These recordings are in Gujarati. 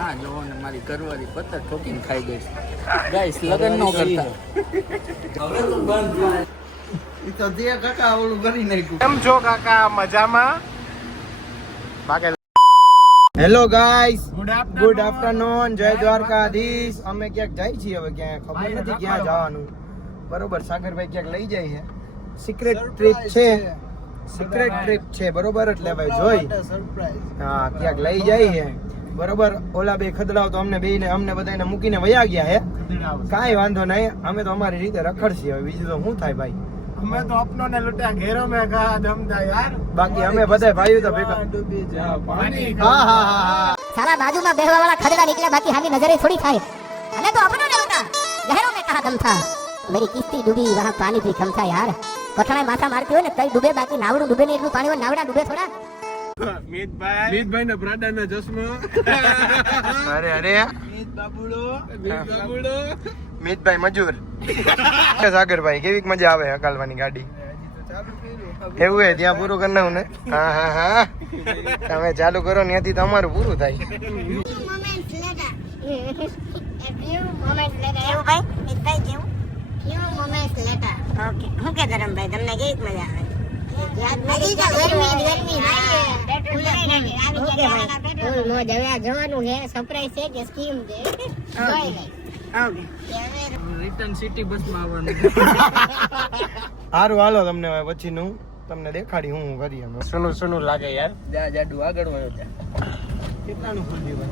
હા જો ને મારી ઘરવાળી પત્તર ઠોકીને ખાઈ ગઈ છે ગાઈસ લગન નો કરતા હવે તો બંધ થાય ઈ તો દે કાકા ઓલું કરી નાખ્યું કેમ છો કાકા મજામાં બાકી હેલો ગાઈસ, ગુડ આફ્ટરનૂન, જય દ્વારકાધીશ. અમે ક્યાંક જાય છીએ હવે, ક્યાંય ખબર નથી ક્યાં જવાનું. બરોબર, સાગરભાઈ ક્યાંક લઈ જાય છે. સિક્રેટ ટ્રીપ છે બરોબર, એટલે ભાઈ જોઈ હા ક્યાંક લઈ જાય છે બરોબર. ઓલા બે ખદડાવ તો અમને બધાને મૂકીને વયા ગયા છે. કાંઈ વાંધો નહીં, અમે તો અમારી રીતે રખડશી. હવે બીજું તો શું થાય ભાઈ, અમે તો અપનો ને લૂટ્યા ઘેરો મે કા દમતા યાર. બાકી અમે બધા ભાઈઓ તો ભેગા. હા હા હા, साला बाजू में बेहवा वाला खदड़ा निकला, बाकी हमें नजरें थोड़ी खाए. हमें तो अपनों ने लूटा, गहरों में कहा दम था. मेरी किस्ती डूबी, वहाँ पानी भी कम था यार. कोठा में माथा मारती हो ने कई डूबे, बाकी नावड़ू डूबे नहीं, इतनु पानी में नावड़ा डूबे थोड़ा. મીતભાઈ ને બ્રાડા નો ચશ્મો. અરે મિતભાઈ મજૂર. સાગરભાઈ કેવી મજા આવે હકાલવાની ગાડી? એવું હે, ત્યાં પૂરું કરી નાખું ને. હા હા હા, તમે ચાલુ કરો ત્યાંથી તમારું પૂરું થાય. જવાનું છે, સરપ્રાઈઝ છે કે સ્કીમ છે? રિટર્ન સિટી બસ માં આવવાનું સારું હાલો, તમને પછીનું તમને દેખાડી હું કરી. અમે સુનું લાગે યાર. જાડુ આગળ વયો જા. કેટલાનું ખોલ્યું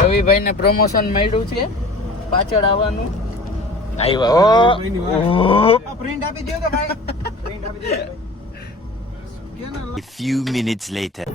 રવિભાઈ ને પ્રમોશન મળ્યું છે, પાછળ આવવાનું. આવ્યા? પ્રિન્ટ આપી દો તો ભાઈ, પ્રિન્ટ આપી દો. A few minutes later.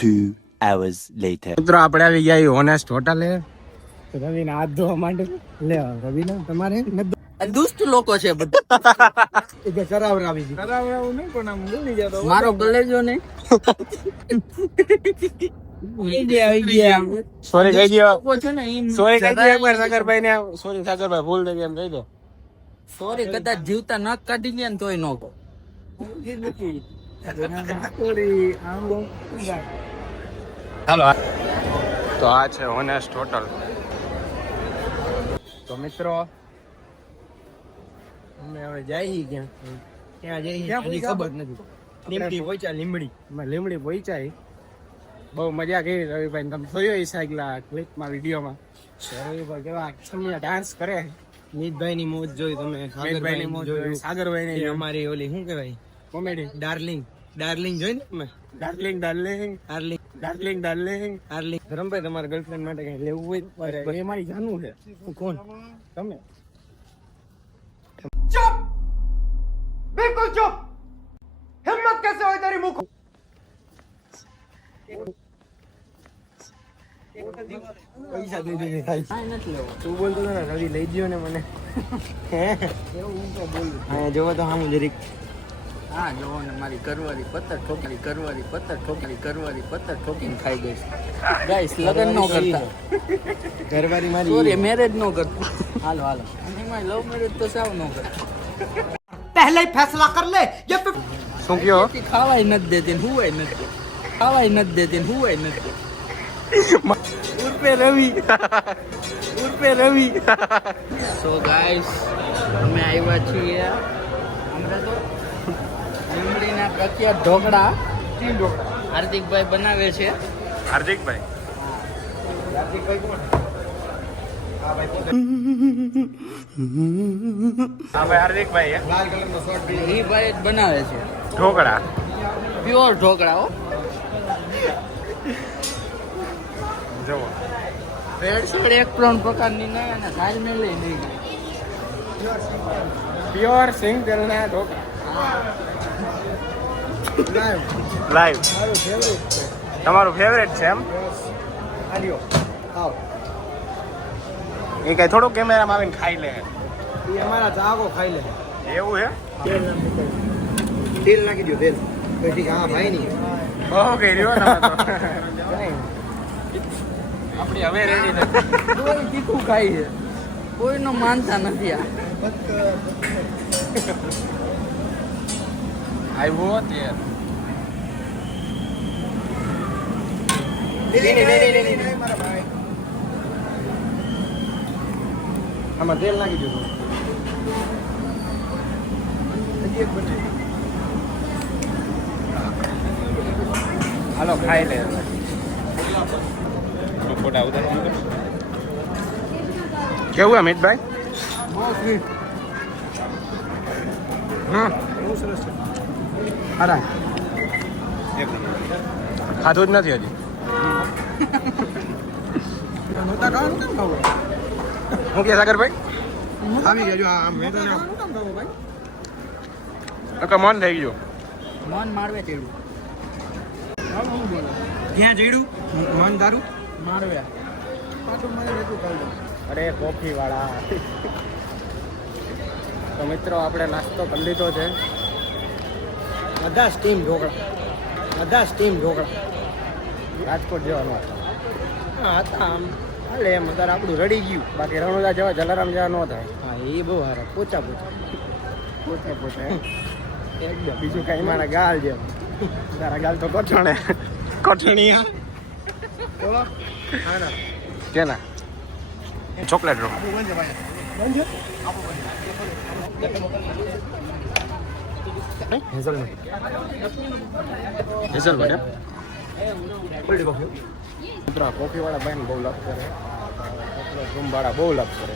Two hours later. મિત્રો આપણે આવી ગયા હોનેસ્ટ હોટલે. રવિ ને હાથ ધોવા માંડે. લે રવિ ને તમારે દુષ્ટ લોકો છે બધા. કરાવરાવી દી. કરાવવું નહીં પણ આમ ભૂલી જતો. મારો કલેજો ને સોરી કહી દો. લોકો છે ને ઈ સોરી કહી દો એકવાર સાગરભાઈ ને. સોરી સાગરભાઈ, ભૂલ થઈ ગઈ એમ કહી દો. સોરી કદાચ જીવતા નખ કાઢી લે ને તોય નો કહો. હાલો, તો આ છે હોનેસ્ટ હોટલ. તો મિત્રો અમે હવે જઈ ક્યાં જઈ હજી ખબર નથી. લીમડી પહોંચ્યા, લીમડી પહોંચાઈ. બહુ મજા કરી રવિભાઈ. તમે જોયો સાયકલા ક્લિપમાં, વિડીયોમાં રવિભાઈ કેવા સમય ડાન્સ કરે. મિતભાઈ ની મોજ જોઈ તમે, સાગરભાઈ ની મોજ જોઈ, સાગરભાઈ ને ની અમારી ઓલી શું કહેવાય, કોમેડી. ડાર્લિંગ જોઈ ને તમે? ડાર્લિંગ ધરમભાઈ તમારા ગર્લફ્રેન્ડ માટે કઈ લેવું હોય? એ મારી જાનું છે. કોણ? તમે બિલકુલ ચૂપ. હિમ્મત कैसे હોય તારી મુખ? પૈસા દઈ દે થાય. નથી લેવો. તું બોલતો હતો ને રવિ લઈ ગયો ને મને. હે એવું હું તો બોલું. હા જોવો તો હામું જરીક. હા જો ને મારી ઘરવાળી પત્તર ઠોકીને ખાઈ ગઈ છે ગાઈસ લગન નો કરતા. ઘરવાળી મારી સોરી, મેરેજ નો કરતા. હાલો એમાં લવ મેરેજ તો સાવ નો કરતા. પહેલે ફેસલા કર લે. શું કયો? ખાવાય નથી દેતી ને હુવાય નથી દેતી. ઉર્ફે રવિ. સો ગાઈસ અમે આવ્યા છીએ હમણાં તો લીમડીના પ્રખ્યાત ઢોકળા હાર્દિકભાઈ બનાવે છે. હાર્દિકભાઈ કોણ? હા ભાઈ હાર્દિકભાઈ હે લાલ કલરનો શર્ટ એ ભાઈ જ બનાવે છે ઢોકળા પ્યોર ઢોકળા હો જુઓ ભેળસેળ એક ત્રણ પ્રકારની ના અને સાજ મેળવી નહીં પ્યોર સિંગ તેલના ઢોકળા લાઈવ મારું ફેવરેટ છે તમારું ફેવરેટ છે એમ આલ્યો આવ એ કઈ થોડુંક કેમેરામાં આવીને ખાઈ લે એ અમારા ચાકો ખાઈ લે એવું હે તેલ નાખી દો તેલ ઠીક હા ભાઈ નહીં બહુ કઈ રહ્યો તમે તો આપણી હવે રેડી નથી કોઈ તીખું ખાય છે કોઈનો માનતા નથી આ આવ્યો ત્યારે આમાં તેલ નાખી દો હાલો ખાઈ લે ફોટા ઉતારો કેવું હે અમિતભાઈ બહુ સરસ છે અરે ખાધું જ નથી હજી નહોતા ખાવાનું કેમ ખાવું હું કે સાગરભાઈ આવી ગયા જો આ મેં તો કેમ ખાવું ભાઈ નકર મન થઈ ગયું મન મારવે તેડું ક્યાં જઈડું મન તારું મારવે પાછું મને એટલું ખાવું અરે કોફી વાળા તો મિત્રો આપણે નાસ્તો કરી લીધો છે બધા સ્ટીમ ઢોકળા રાજકોટ જવાનું હતું હા હતા આમ હાલે એમ અત્યારે આપણું રડી ગયું બાકી રણુજા જેવા જલારામ જેવા ન થાય હા એ બહુ સારા પોચા પોતે પોતે એકદમ બીજું કઈ મારા ગાલ જેમ તારા ગાલ તો કોઠણે કોઠણીયા બોલો હા ના કેના ચોકલેટ રૂમ હેઝલનટ એમ મિત્રો કોફી વાળા ભાઈ બહુ લપ કરે ચોકલેટ રૂમ વાળા બહુ લપ કરે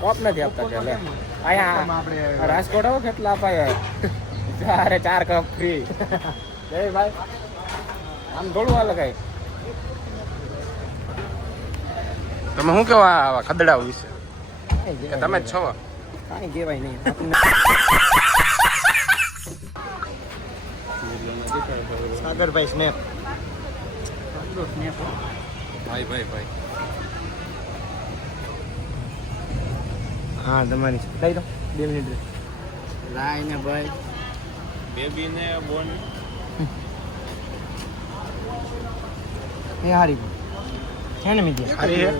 કોપ નથી આપતા કે લે અહીંયા રાજકોટ આવો કેટલા અપાય ચારે 4 કપ ફ્રી જય ભાઈ આમ થોડું હાલ કઈ તમે શું કેવા આવા ખદડા વિશે કે તમે જ છો કાંઈ કહેવાય નહીં સાગરભાઈ સ્નેપ ભાઈ ભાઈ ભાઈ હા તમારી લઈ દો 2 મિનિટ લાય ને ભાઈ બેબીને બોન એ હારી છે ને મીડિયા સારી હે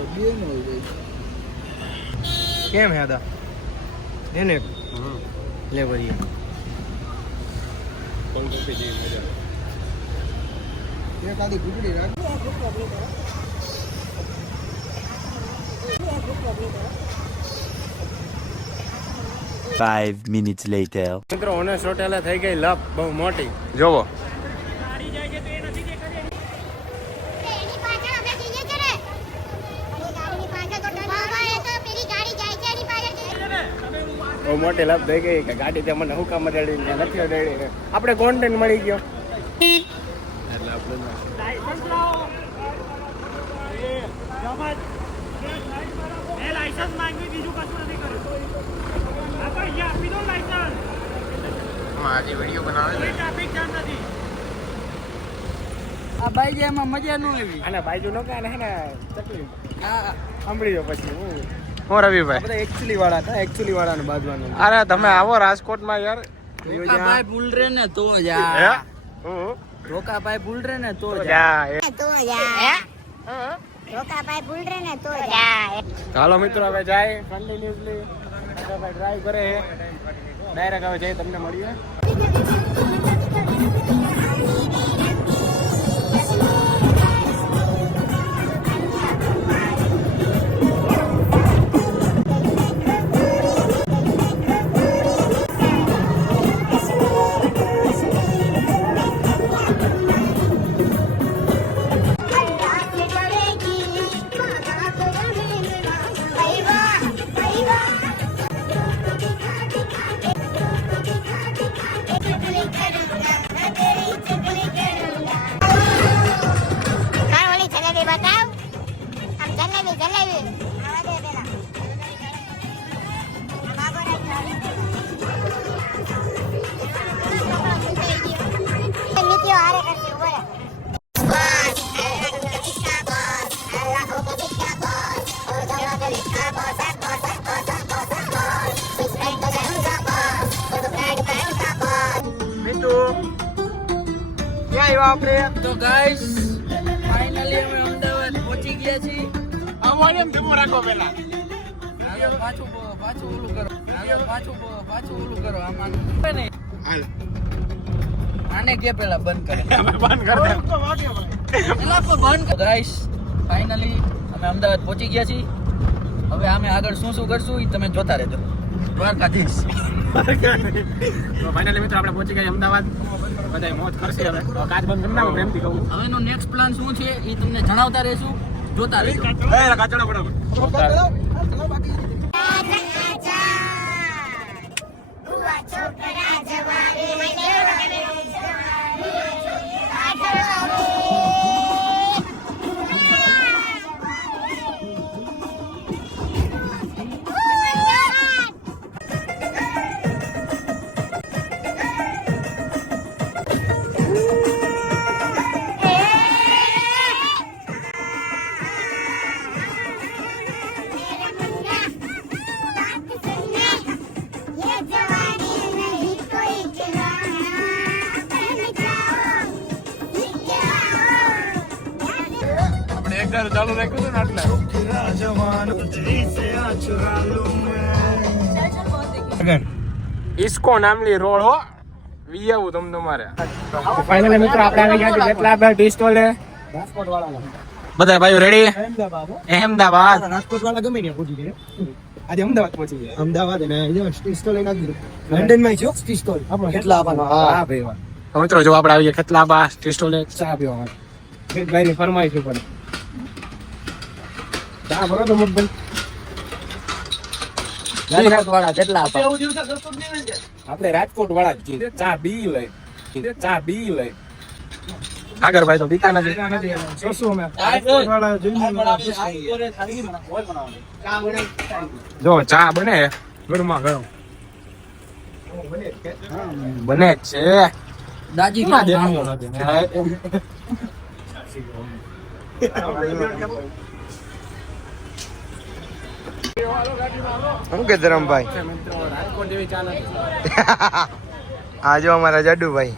કેમ હે દા એને લે ભરીએ કોણ કોફી જેવી મજા એક આદી ગુજરી રાખ 5 minutes later. મિત્રો ઓનેસ્ટ હોટેલે થઈ ગઈ લપ બહુ મોટી જોવો બહુ મોટી લપ થઈ ગઈ કે ગાડી તે મને હુકામ દેડી ને નથી દેડી આપણે કોન્ટેન્ટ મળી ગયો એટલે આપણે આજે વિડીયો બનાવે છે આ બાઈ જે એમાં મજા ન આવી અને બાજુ નો કાને હે ને તકલીફ હા સાંભળી જો પછી હું રવિભાઈ બધા એકચ્યુઅલી વાળા હતા એકચ્યુઅલી વાળાને બાજવાનું અરે તમે આવો રાજકોટમાં યાર ભાઈ ભૂલ રે ને તો જા રોકાભાઈ ભૂલ રે ને તો જા ચાલો મિત્રો હવે જાય કન્ટિન્યુઅસલી ડ્રાઈવ કરે છે ડાયરેક્ટ હવે જઈ તમને મળીએ Bye. મિતુ ક્યાં આવ્યા આપણે તો ગાઈસ ફાઇનલી અમે અમદાવાદ પહોંચી ગયા છીએ. અમારે એમ ધીમો રાખો પેલા હાલો પાછું ઓલું કરો. હાલો પાછું ઓલું કરો. આમાં નહીં. હાલ આને કે પેલા બંધ કરે. અમે બંધ કર દે પેલા પણ બંધ કરો. ગાઈસ ફાઇનલી અમે અમદાવાદ પહોંચી ગયા છીએ. હવે અમે આગળ શું કરશું એ તમે જોતા રહેજો. દ્વારકાધીશ. તો ફાઇનલી મિત્રો આપણે પહોંચી ગયા અમદાવાદ. બધાય મોજ કરશે હવે. કાચ બંધ કરી નાખો પ્રેમથી કહું. હવેનો નેક્સ્ટ પ્લાન શું છે એ તમને જણાવતા રહેશું. જોતા રહેજો. કાચડો બરાબર ચાલુ રાખ્યું હતું ને એટલે ઇસ્કો નામની રોડ હો વી આવું તમ તમારે ફાઇનલી મિત્રો આપણે આવી ગયા કેટલા બે ટી સ્ટોલ હે રાજકોટ વાળા બધા ભાઈઓ રેડી અહેમદાબાદ રાજકોટ વાળા ગમે ત્યાં પહોંચી ગયા આજે અમદાવાદ પહોંચી ગયા અમદાવાદ અને સ્ટી સ્ટોલ લઈને આવી લંડન માં છે સ્ટી સ્ટોલ આપણો કેટલા આપવાનો હા ભાઈ વાહ મિત્રો જો આપણે આવી ગયા કેટલા બા ટી સ્ટોલ ચા પીવા માટે ભાઈ ની ફરમાઈશ ઉપર ચા ભરો તો મુકબલ રાજકોટ વાળા કેટલા આપા? આપણે રાજકોટ વાળા જ છીએ ચા બી લઈ આગળ ભાઈ તો પીતા નથી શું અમે રાજકોટ વાળા જો ચા બને ગરમા ગરમ બને જ છે દાજી ના દે. શું કે ધરમભાઈ રાજકોટ જેવી ચા નથી આ જો અમારા જાડુભાઈ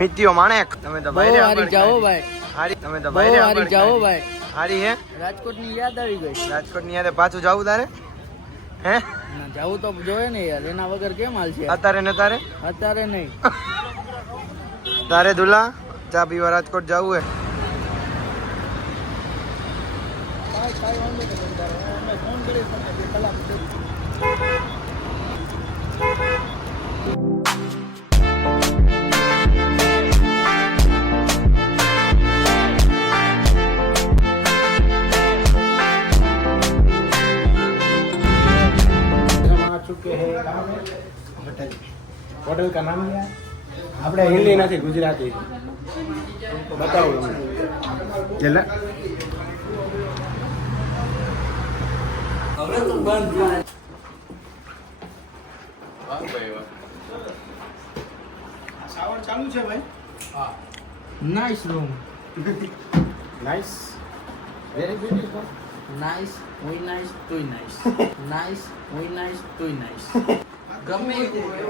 મિત્યો માણેક તમે તો બહુ હારી જાઓ ભાઈ. હારી તમે તો બહુ હારી જાઓ ભાઈ. હારી હે રાજકોટ ની યાદ આવી ગઈ. રાજકોટ ની યાદે પાછું જાવું તારે હે ના જાવું તો જોઈએ ને યાર. એના વગર કેમ હાલશે? અત્યારે ને તારે અત્યારે નહીં. તારે દુલા ચા પીવા રાજકોટ જાવું હે होटल का नाम क्या है? આપણે હિન્દી નથી ગુજરાતી બતાવો એટલે હવે તો બંધ. ચાલુ છે ભાઈ nice room. Nice very beautiful nice વી નાઇસ તુંય નાઇસ. નાઇસ વી નાઇસ તુંય નાઇસ. ગમે એવું હોય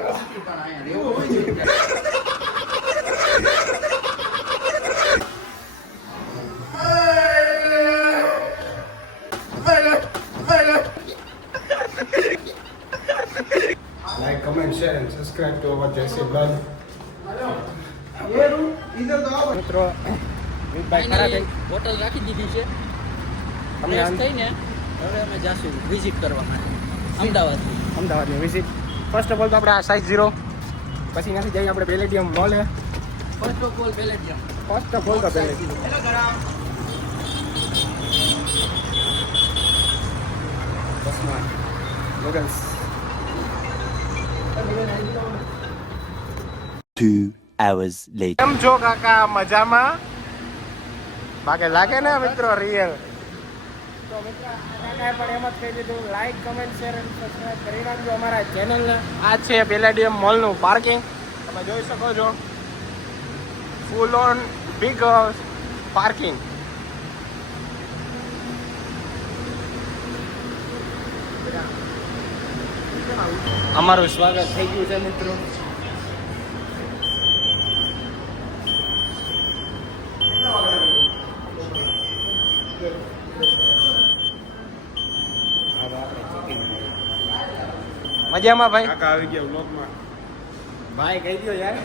પણ અહીંયા રહેવું હોય ને. like comment share and subscribe to our Jesse blog મિત્રો વીકબાઈ ખરાબ થઈ હોટલ રાખી દીધી છે. અમે ફ્રેશ થઈને હવે અમે જાશું વિઝિટ કરવા માટે અમદાવાદથી. અમદાવાદની વિઝિટ ફર્સ્ટ ઓફ ઓલ તો આપણે આ સાઇઝ 0 પછી ત્યાંથી જઈએ આપણે પેલેડિયમ મોલ હે first of all palladium. First of all તો પેલેડિયમ બસમાં નૂડલ્સ 2 hours later. કેમ છો કાકા મજામાં બાકી લાગે ને મિત્રો રિયલ. તો મિત્રો કાકાએ પણ એમ જ કહી દીધું, લાઈક કમેન્ટ શેર અને સબસ્ક્રાઇબ કરી નાખજો અમારા ચેનલને. આ છે પેલેડિયમ મોલનું પાર્કિંગ, તમે જોઈ શકો છો. Full on big parking. અમારું સ્વાગત થઈ ગયું છે મિત્રો. મજામાં ભાઈ? કાકા આવી ગયા વ્લોગમાં. ભાઈ કહી દો યાર.